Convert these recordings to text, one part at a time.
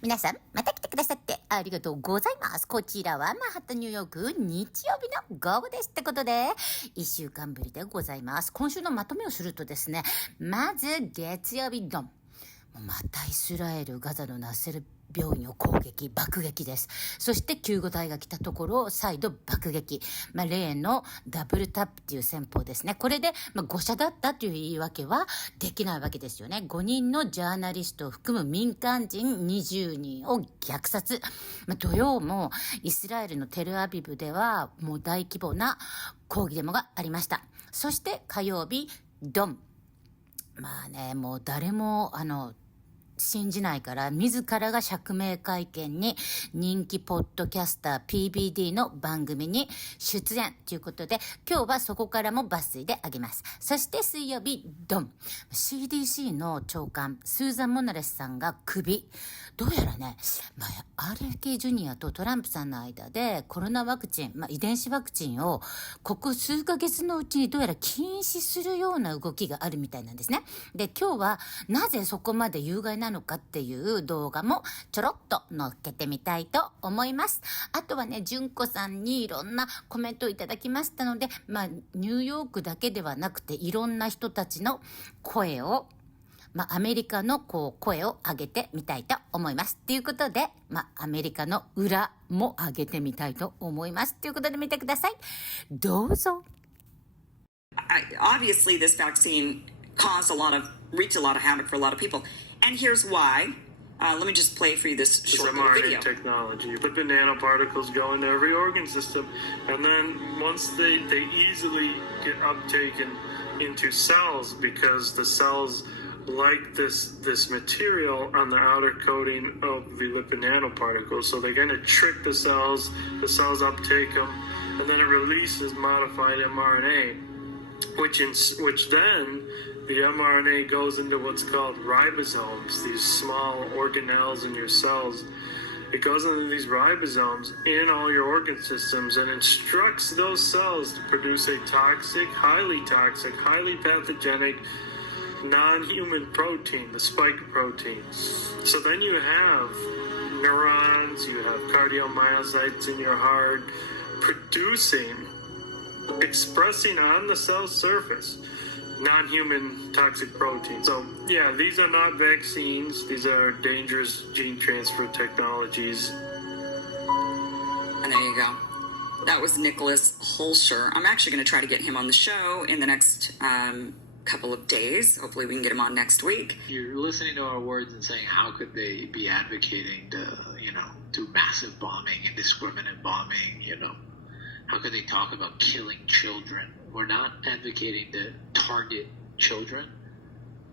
皆さん、また来てくださってありがとうございます。こちらはマンハッタンニューヨーク日曜日の午後です。ってことで、1週間ぶりでございます。今週のまとめをするとですね、まず月曜日ドン。またイスラエルガザのナセル病院を攻撃、爆撃です。そして救護隊が来たところを再度爆撃。例のダブルタップっていう戦法ですね。これで、誤射だったという言い訳はできないわけですよね。5人のジャーナリストを含む民間人20人を虐殺。土曜もイスラエルのテルアビブではもう大規模な抗議デモがありました。そして火曜日、ドン。もう誰も信じないから自らが釈明会見に人気ポッドキャスター PBD の番組に出演ということで、今日はそこからも抜粋であげます。そして水曜日ドン CDC の長官スーザン・モナレスさんがクビ。どうやらね、RFK ジュニアとトランプさんの間でコロナワクチン、遺伝子ワクチンをここ数ヶ月のうちにどうやら禁止するような動きがあるみたいなんですね。で、今日はなぜそこまで有害なのかっていう動画もちょろっと載っけてみたいと思います。あとはね、純子さんにいろんなコメントをいただきましたので、ニューヨークだけではなくていろんな人たちの声をアメリカの声を上げてみたいと思います。ということで、アメリカの裏も上げてみたいと思います。ということで見てください。どうぞ。Obviously, this vaccine wreaked a lot of havoc for a lot of people. And here's why. Let me just play for you this short video. mRNA technology. You put the nanoparticles go into every organ system, and then once they easily get uptaken into cells because the cells like this material on the outer coating of the lipid nanoparticles. So they're going to trick the cells uptake them, and then it releases modified mRNA, which then the mRNA goes into what's called ribosomes, these small organelles in your cells. It goes into these ribosomes in all your organ systems and instructs those cells to produce a toxic, highly pathogenic, non-human protein, the spike protein. So then you have neurons, you have cardiomyocytes in your heart expressing on the cell surface non-human toxic protein. So yeah, these are not vaccines. These are dangerous gene transfer technologies. And there you go. That was Nicholas Holscher. I'm actually going to try to get him on the show in the next couple of days. Hopefully we can get him on next week. You're listening to our words and saying, how could they be advocating to, do massive bombing, indiscriminate bombing, How could they talk about killing children? We're not advocating to target children,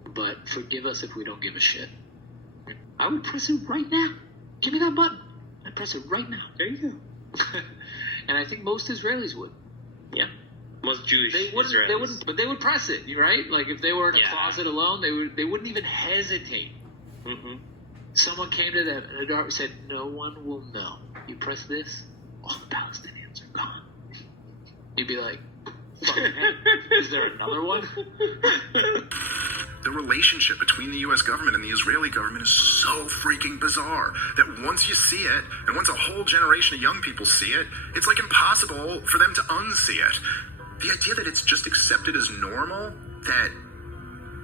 but forgive us if we don't give a shit. I would press it right now. Give me that button. I'd press it right now. There you go. And I think most Israelis would. Yeah. Most Jewish Israelis. They wouldn't, but they would press it, right? Like if they were in a closet alone, they wouldn't even hesitate. Mm-hmm. Someone came to them and said, no one will know. You press this, all the Palestinians are gone. You'd be like, fucking heck, is there another one? The relationship between the U.S. government and the Israeli government is so freaking bizarre that once you see it, and once a whole generation of young people see it, it's like impossible for them to unsee it. The idea that it's just accepted as normal, that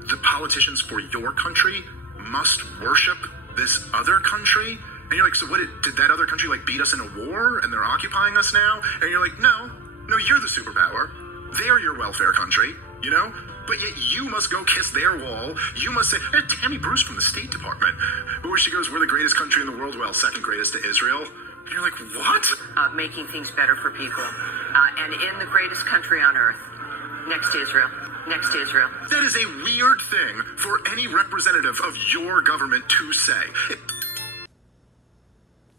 the politicians for your country must worship this other country, and you're like, so what, did that other country beat us in a war and they're occupying us now? And you're like, no, you're the superpower. They're your welfare country, But yet you must go kiss their wall. You must say, Tammy Bruce from the State Department, where she goes, we're the greatest country in the world, well, second greatest to Israel. And you're like, what? Making things better for people. And in the greatest country on earth, next to Israel. That is a weird thing for any representative of your government to say.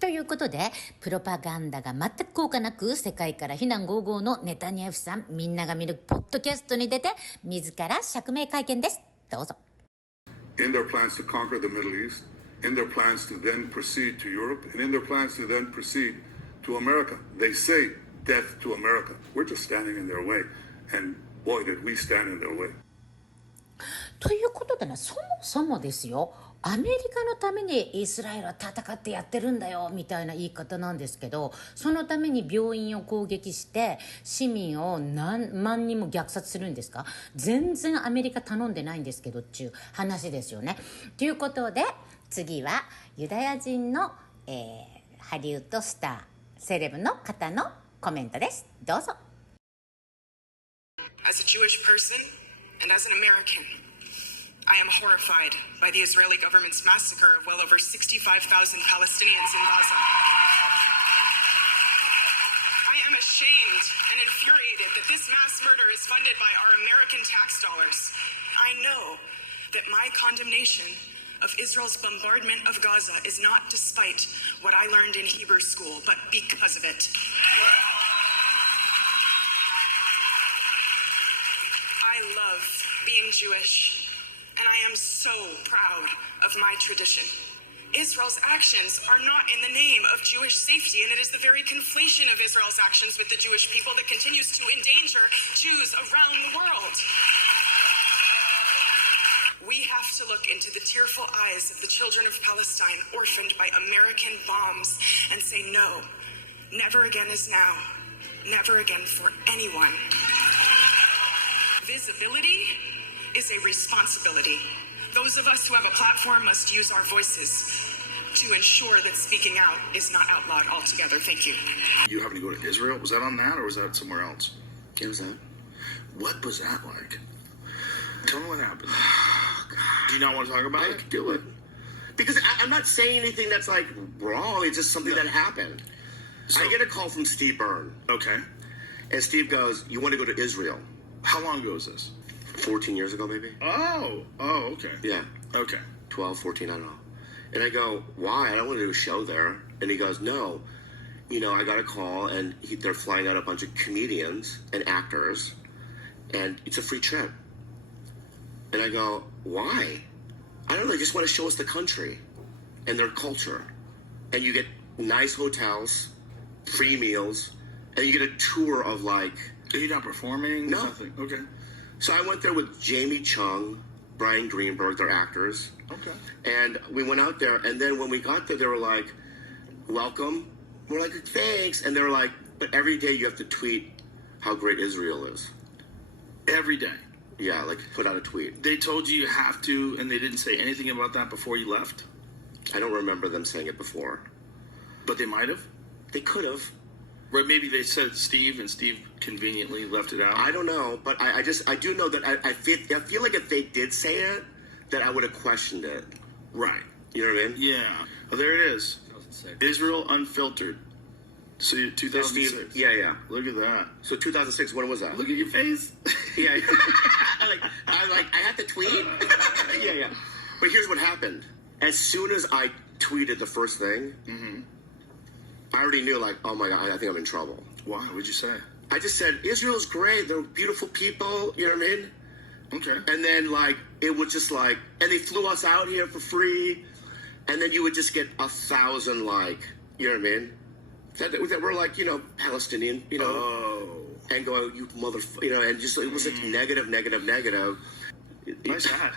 ということで、プロパガンダが全く効果なく世界から非難合々のネタニヤフさん、みんなが見るポッドキャストに出て自ら釈明会見です。どうぞ。In their plans to conquer the Middle East, in their plans to then proceed to Europe, and in their plans to then proceed to America. They say death to America. We're just standing in their way. And boy, did we stand in their way. ということでね、そもそもですよ、アメリカのためにイスラエルは戦ってやってるんだよみたいな言い方なんですけど、そのために病院を攻撃して市民を何万人も虐殺するんですか？全然アメリカ頼んでないんですけどっていう話ですよね。ということで次はユダヤ人の、ハリウッドスターセレブの方のコメントです。どうぞ。 As a Jewish person and as an American, I am horrified by the Israeli government's massacre of well over 65,000 Palestinians in Gaza. I am ashamed and infuriated that this mass murder is funded by our American tax dollars. I know that my condemnation of Israel's bombardment of Gaza is not despite what I learned in Hebrew school, but because of it. I love being Jewish. And I am so proud of my tradition. Israel's actions are not in the name of Jewish safety, and it is the very conflation of Israel's actions with the Jewish people that continues to endanger Jews around the world. We have to look into the tearful eyes of the children of Palestine orphaned by American bombs and say no, never again is now, never again for anyone. Visibility is a responsibility. Those of us who have a platform must use our voices to ensure that speaking out is not outlawed altogether. Thank you. You having to go to Israel? Was that on that or was that somewhere else? It was that. What was that like? Tell me what happened. Do you not want to talk about I it? could do it. Because I'm not saying anything that's like wrong. It's just something that happened. So- I get a call from Steve Byrne. Okay. And Steve goes, you want to go to Israel? How long ago was this? 14 years ago, maybe? Oh, okay. Yeah. Okay. 12, 14, I don't know. And I go, why? I don't want to do a show there. And he goes, no. You know, I got a call, and they're flying out a bunch of comedians and actors, and it's a free trip. And I go, why? I don't know. They just want to show us the country and their culture. And you get nice hotels, free meals, and you get a tour of, like... Are you not performing? No. Nothing. Okay. So I went there with Jamie Chung, Brian Greenberg, they're actors. Okay. And we went out there, and then when we got there, they were like, welcome. We're like, thanks. And they were like, but every day you have to tweet how great Israel is. Every day. Yeah, like put out a tweet. They told you have to, and they didn't say anything about that before you left? I don't remember them saying it before. But they might have? They could have. Or maybe they said Steve, and Steve conveniently left it out? I don't know, but I do know that I feel like if they did say it, that I would have questioned it. Right. You know what I mean? Yeah. Well, there it is. Israel Unfiltered. So 2006. Steve, yeah. Look at that. So 2006, when was that? Look at your face. Yeah. I had to tweet. yeah. But here's what happened. As soon as I tweeted the first thing, I already knew, like, oh my God, I think I'm in trouble. Why? What'd you say? I just said, Israel's great. They're beautiful people. You know what I mean? Okay. And then, like, it was just like, and they flew us out here for free. And then you would just get 1,000, like, you know what I mean? That were like, you know, Palestinian, you know. Oh. And going, you motherfucker, you know, and just, it was like negative. Nice hat.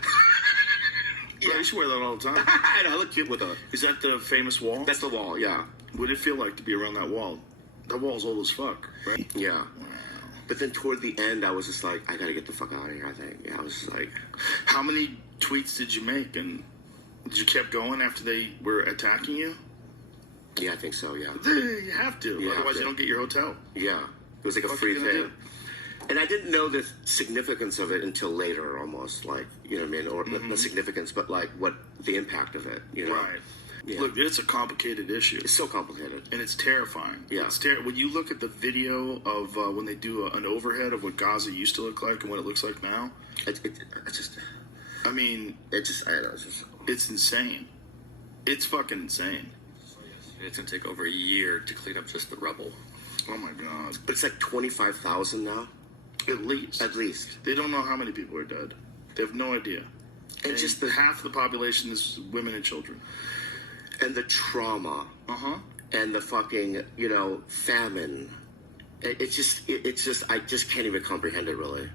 Yeah, you should wear that all the time. I look cute with a... Is that the famous wall? That's the wall, yeah. What did it feel like to be around that wall? That wall's old as fuck, right? Yeah. But then toward the end, I was just like, I gotta get the fuck out of here, I think. Yeah, I was just like... How many tweets did you make? And did you keep going after they were attacking you? Yeah, I think so, yeah. You have to. You Otherwise, have to. you don't get your hotel. Yeah. It was like a What free you gonna thing. do? And I didn't know the significance of it until later, almost. Like, you know what I mean? Or not the significance, but like what the impact of it, you know? Right. Yeah. Look, it's a complicated issue. It's so complicated. And it's terrifying. Yeah. It's when you look at the video of when they do an overhead of what Gaza used to look like and what it looks like now, It's just... I mean... I don't know, it's just... It's insane. It's fucking insane. It's going to take over a year to clean up just the rubble. Oh my God. But it's like 25,000 now? At least. At least. They don't know how many people are dead. They have no idea. And just the... half the population is women and children. And the trauma. Uh-huh. And the fucking, you know, famine. It's just, I just can't even comprehend it, really.